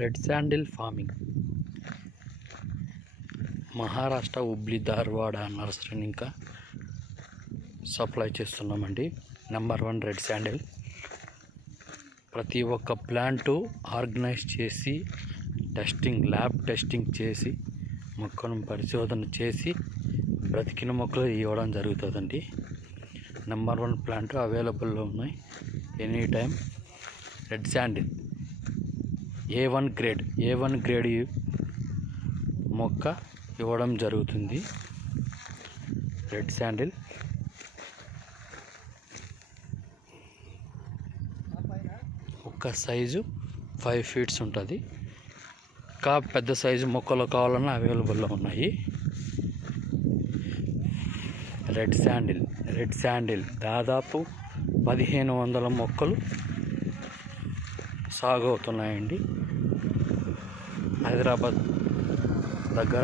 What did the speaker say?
Red sandal farming Maharashtra Hubli Dharwad nursery ఇంకా supply చేస్తున్నామండి. Number 1 red sandal. ప్రతి ఒక్క ప్లాంటు ఆర్గనైజ్ చేసి ల్యాబ్ టెస్టింగ్ చేసి మొక్కను పరిశోధన చేసి బ్రతికిన మొక్కలు ఇవ్వడం జరుగుతుందండి. నెంబర్ 1 ప్లాంట్ అవైలబుల్లో ఉన్నాయి. Any time red sandal A1 grade మొక్క ఇవ్వడం జరుగుతుంది. రెడ్ శాండిల్ ఒక సైజు 5 ఫీట్స్ ఉంటుంది. ఇంకా పెద్ద సైజు మొక్కలు కావాలన్నా అవైలబుల్లో ఉన్నాయి. రెడ్ శాండిల్ దాదాపు 1500 మొక్కలు సాగు అవుతున్నాయండి. హైదరాబాద్ దగ్గర